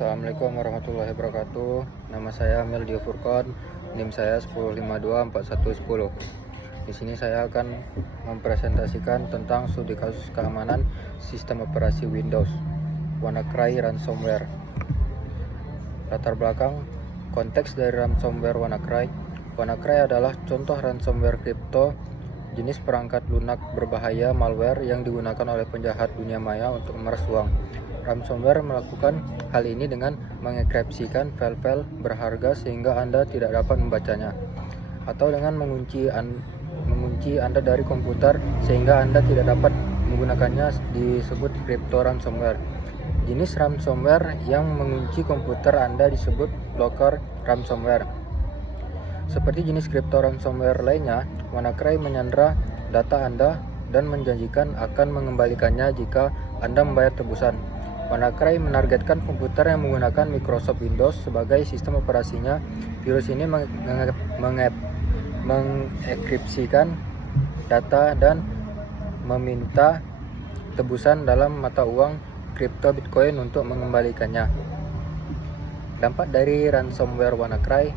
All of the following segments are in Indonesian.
Assalamualaikum warahmatullahi wabarakatuh. Nama saya Meldio Furkon, NIM saya 10524110. Di sini saya akan mempresentasikan tentang studi kasus keamanan sistem operasi Windows, WannaCry ransomware. Latar belakang konteks dari ransomware WannaCry. WannaCry adalah contoh ransomware kripto jenis perangkat lunak berbahaya malware yang digunakan oleh penjahat dunia maya untuk memeras uang. Ransomware melakukan hal ini dengan mengenkripsikan file-file berharga sehingga Anda tidak dapat membacanya, atau dengan mengunci Anda dari komputer sehingga Anda tidak dapat menggunakannya, disebut crypto ransomware. Jenis ransomware yang mengunci komputer Anda disebut locker ransomware. Seperti jenis crypto ransomware lainnya, WannaCry menyandra data Anda dan menjanjikan akan mengembalikannya jika Anda membayar tebusan. WannaCry menargetkan komputer yang menggunakan Microsoft Windows sebagai sistem operasinya. Virus ini mengenkripsikan data dan meminta tebusan dalam mata uang kripto Bitcoin untuk mengembalikannya. Dampak dari ransomware WannaCry.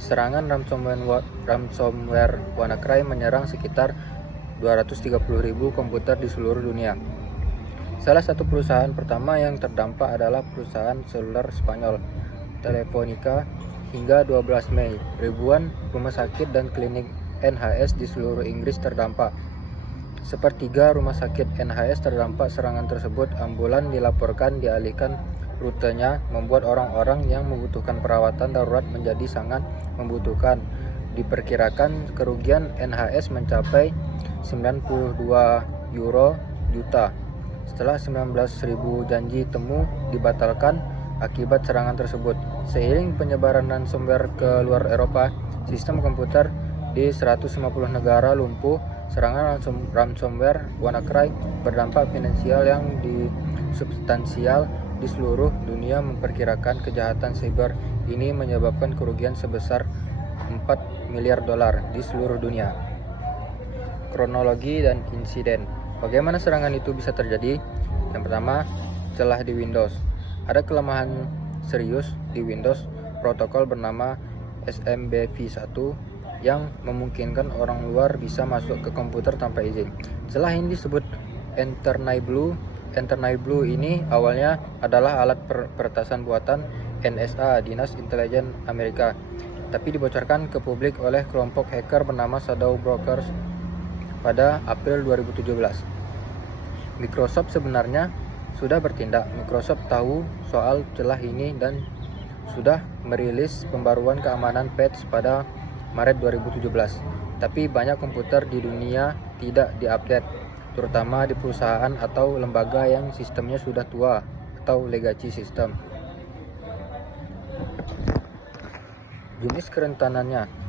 Serangan ransomware WannaCry menyerang sekitar 230.000 komputer di seluruh dunia. Salah satu perusahaan pertama yang terdampak adalah perusahaan seluler Spanyol, Telefónica. Hingga 12 Mei, ribuan rumah sakit dan klinik NHS di seluruh Inggris terdampak. Sepertiga rumah sakit NHS terdampak serangan tersebut. Ambulan dilaporkan dialihkan rutenya, membuat orang-orang yang membutuhkan perawatan darurat menjadi sangat membutuhkan. Diperkirakan kerugian NHS mencapai 92 euro juta setelah 19.000 janji temu dibatalkan akibat serangan tersebut. Seiring penyebaran ransomware ke luar Eropa, sistem komputer di 150 negara lumpuh. Serangan ransomware WannaCry berdampak finansial yang substansial di seluruh dunia. Memperkirakan kejahatan cyber ini menyebabkan kerugian sebesar 4 miliar dolar di seluruh dunia. Kronologi dan insiden. Bagaimana serangan itu bisa terjadi? Yang pertama, celah di Windows. Ada kelemahan serius di Windows, protokol bernama SMBv1 yang memungkinkan orang luar bisa masuk ke komputer tanpa izin. Celah ini disebut EtherNightBlue. EtherNightBlue ini awalnya adalah alat peretasan buatan NSA, Dinas Intelijen Amerika, tapi dibocorkan ke publik oleh kelompok hacker bernama Shadow Brokers pada April 2017. Microsoft sebenarnya sudah bertindak. Microsoft tahu soal celah ini dan sudah merilis pembaruan keamanan patch pada Maret 2017. Tapi banyak komputer di dunia tidak diupdate, terutama di perusahaan atau lembaga yang sistemnya sudah tua atau legacy system. Jenis kerentanannya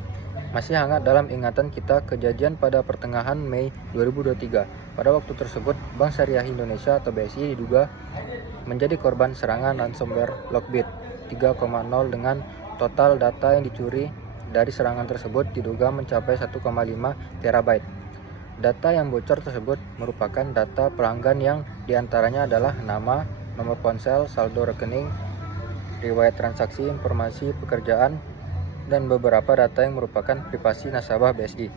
masih hangat dalam ingatan kita kejadian pada pertengahan Mei 2023. Pada waktu tersebut, Bank Syariah Indonesia atau BSI diduga menjadi korban serangan ransomware Lockbit 3.0 dengan total data yang dicuri dari serangan tersebut diduga mencapai 1,5 terabyte. Data yang bocor tersebut merupakan data pelanggan yang diantaranya adalah nama, nomor ponsel, saldo rekening, riwayat transaksi, informasi pekerjaan, dan beberapa data yang merupakan privasi nasabah BSI.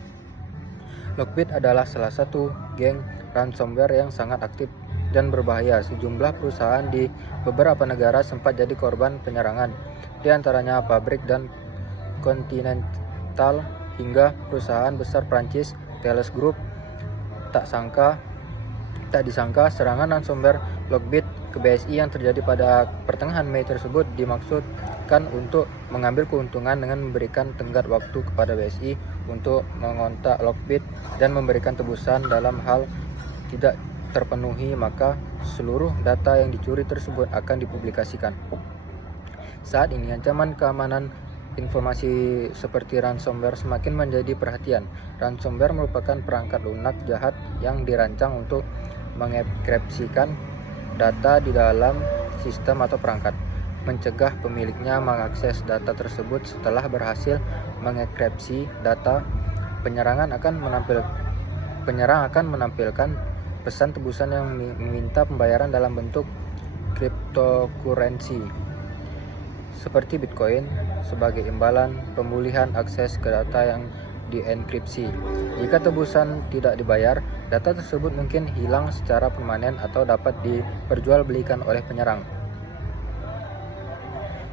Lockbit adalah salah satu geng ransomware yang sangat aktif dan berbahaya. Sejumlah perusahaan di beberapa negara sempat jadi korban penyerangan, di antaranya pabrik dan Continental hingga perusahaan besar Prancis Thales Group. Tak disangka serangan ransomware Lockbit ke BSI yang terjadi pada pertengahan Mei tersebut dimaksudkan untuk mengambil keuntungan dengan memberikan tenggat waktu kepada BSI untuk mengontak Lockbit dan memberikan tebusan. Dalam hal tidak terpenuhi, maka seluruh data yang dicuri tersebut akan dipublikasikan. Saat ini ancaman keamanan informasi seperti ransomware semakin menjadi perhatian. Ransomware merupakan perangkat lunak jahat yang dirancang untuk mengenkripsikan data di dalam sistem atau perangkat, mencegah pemiliknya mengakses data tersebut. Setelah berhasil mengenkripsi data, penyerang akan menampilkan pesan tebusan yang meminta pembayaran dalam bentuk cryptocurrency. seperti Bitcoin sebagai imbalan pemulihan akses ke data yang dienkripsi. Jika tebusan tidak dibayar, data tersebut mungkin hilang secara permanen atau dapat diperjualbelikan oleh penyerang.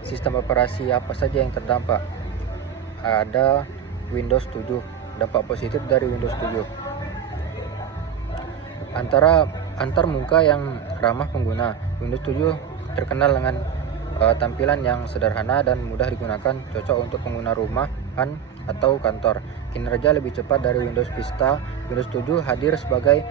Sistem operasi apa saja yang terdampak? Ada Windows 7. Dampak positif dari Windows 7. Antar muka yang ramah pengguna. Windows 7 terkenal dengan tampilan yang sederhana dan mudah digunakan, cocok untuk pengguna rumahan atau kantor. Kinerja lebih cepat dari Windows Vista. Windows 7 hadir sebagai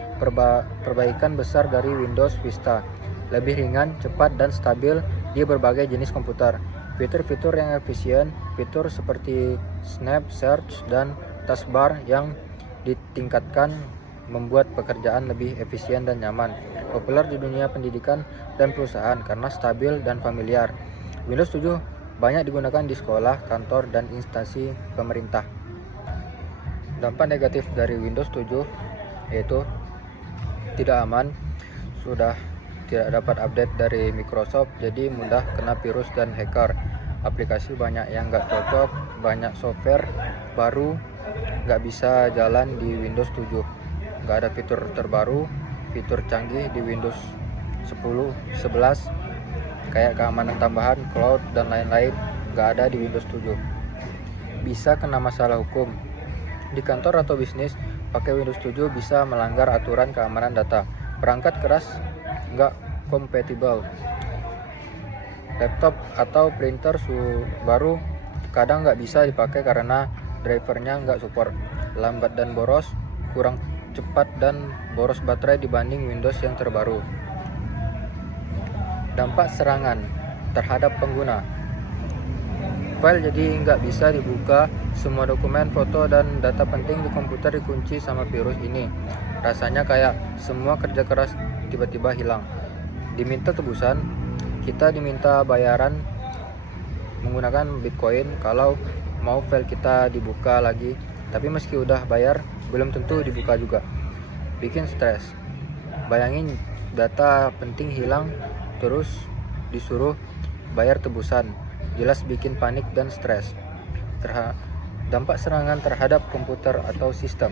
perbaikan besar dari Windows Vista. Lebih ringan, cepat, dan stabil di berbagai jenis komputer. Fitur-fitur yang efisien, fitur seperti Snap Search dan taskbar yang ditingkatkan membuat pekerjaan lebih efisien dan nyaman. Populer di dunia pendidikan dan perusahaan karena stabil dan familiar. Windows 7 banyak digunakan di sekolah, kantor, dan instansi pemerintah. Dampak negatif dari Windows 7 yaitu tidak aman, sudah tidak dapat update dari Microsoft, jadi mudah kena virus dan hacker. Aplikasi banyak yang nggak cocok, banyak software baru nggak bisa jalan di Windows 7. Nggak ada fitur terbaru, fitur canggih di Windows 10, 11, kayak keamanan tambahan, cloud, dan lain-lain, nggak ada di Windows 7. Bisa kena masalah hukum. Di kantor atau bisnis, pakai Windows 7 bisa melanggar aturan keamanan data. Perangkat keras nggak kompatibel. Laptop atau printer baru kadang nggak bisa dipakai karena drivernya nggak support. Lambat dan boros, kurang cepat, dan boros baterai dibanding Windows yang terbaru. Dampak serangan terhadap pengguna. File jadi nggak bisa dibuka, semua dokumen, foto, dan data penting di komputer dikunci sama virus ini. Rasanya kayak semua kerja keras tiba-tiba hilang. Diminta tebusan, kita diminta bayaran menggunakan Bitcoin kalau mau file kita dibuka lagi, tapi meski udah bayar belum tentu dibuka juga. Bikin stres. Bayangin data penting hilang terus disuruh bayar tebusan. Jelas bikin panik dan stres. Dampak serangan terhadap komputer atau sistem.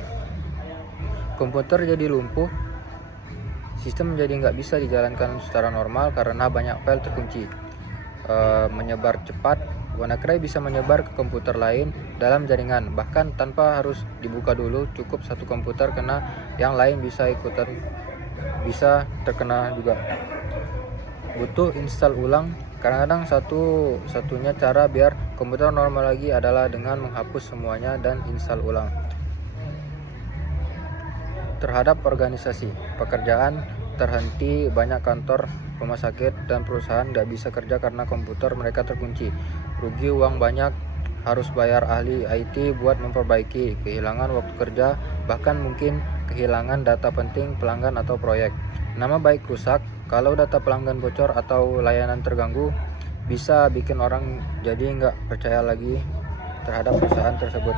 Komputer jadi lumpuh, sistem jadi nggak bisa dijalankan secara normal karena banyak file terkunci. Menyebar cepat, WannaCry bisa menyebar ke komputer lain dalam jaringan, bahkan tanpa harus dibuka dulu. Cukup satu komputer kena, yang lain bisa bisa terkena juga. Butuh install ulang. Kadang-kadang satunya cara biar komputer normal lagi adalah dengan menghapus semuanya dan install ulang. Terhadap organisasi, pekerjaan terhenti, banyak kantor, rumah sakit, dan perusahaan nggak bisa kerja karena komputer mereka terkunci. Rugi uang banyak, harus bayar ahli IT buat memperbaiki, kehilangan waktu kerja, bahkan mungkin kehilangan data penting pelanggan atau proyek. Nama baik rusak. Kalau data pelanggan bocor atau layanan terganggu, bisa bikin orang jadi nggak percaya lagi terhadap perusahaan tersebut.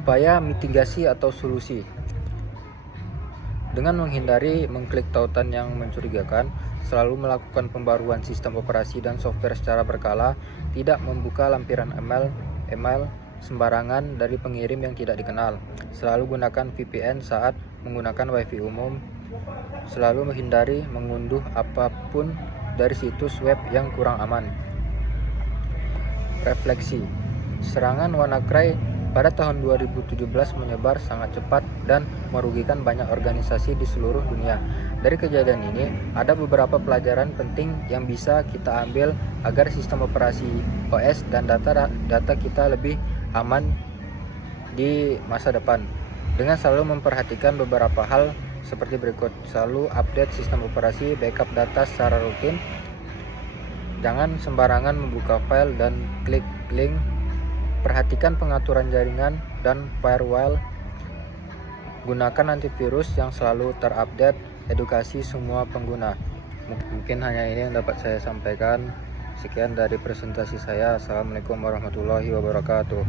Upaya mitigasi atau solusi. Dengan menghindari mengklik tautan yang mencurigakan, selalu melakukan pembaruan sistem operasi dan software secara berkala, tidak membuka lampiran email sembarangan dari pengirim yang tidak dikenal, selalu gunakan VPN saat menggunakan WiFi umum, selalu menghindari mengunduh apapun dari situs web yang kurang aman. Refleksi. Serangan WannaCry pada tahun 2017 menyebar sangat cepat dan merugikan banyak organisasi di seluruh dunia. Dari kejadian ini, ada beberapa pelajaran penting yang bisa kita ambil agar sistem operasi OS dan data kita lebih aman di masa depan. Dengan selalu memperhatikan beberapa hal seperti berikut. Selalu update sistem operasi, backup data secara rutin. Jangan sembarangan membuka file dan klik link. Perhatikan pengaturan jaringan dan firewall. Gunakan antivirus yang selalu terupdate. Edukasi semua pengguna. Mungkin hanya ini yang dapat saya sampaikan. Sekian dari presentasi saya. Assalamualaikum warahmatullahi wabarakatuh.